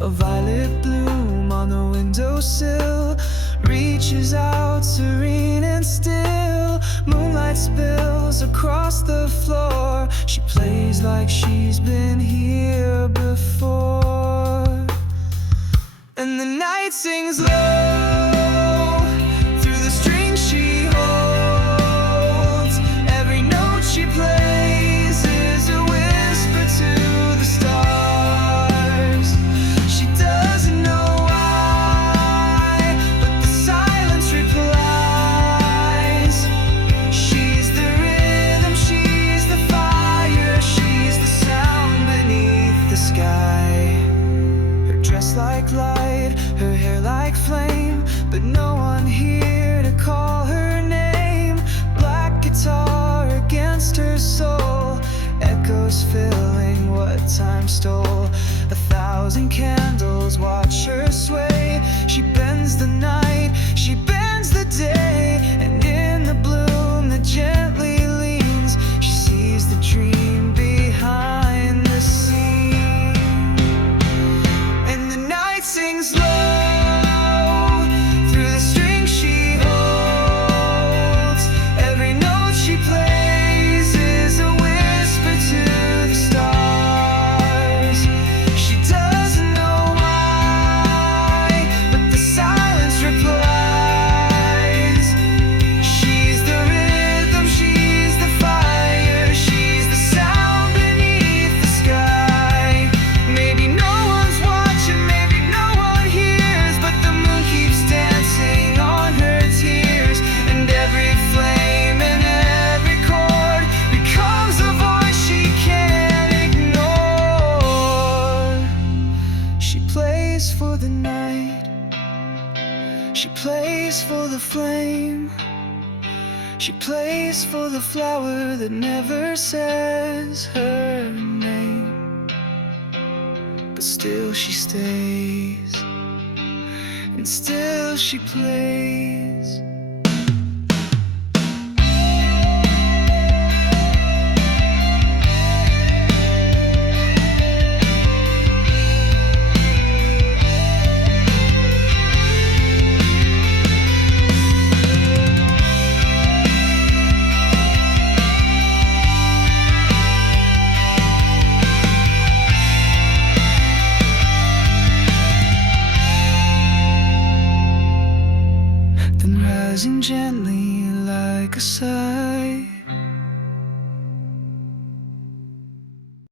A violet bloom on the windowsill reaches out serene and still. Moonlight spills across the floor. She plays like she's been here before. And the night sings low through the strings she holds. Every note she plays is a whisper to the stars. She doesn't know why, but the silence replies. She's the rhythm, she's the fire, she's the sound beneath the sky. Her dress like light, her hair like flame, but no one here to call her name. Black guitar against her soul, echoes filling what time stole. 1,000 candles watch her sway. She bends the night, she bends the day, and in the bloom that gently leans, she sees the dream behind the scene. And the night sings low through the strings she holds. Every note she plays is a whisper to the stars. She doesn't know why, but the silence replies. She's the rhythm, she's the fire, she's the sound beneath the sky. Maybe no one's watching, maybe no one hears, but the moon keeps dancing on her tears. And every flame and every chord becomes a voice she can't ignore. She plays for the night, she plays for the flame, she plays for the flower that never says her name. But still she stays, and still she plays. Then rising gently like a sigh,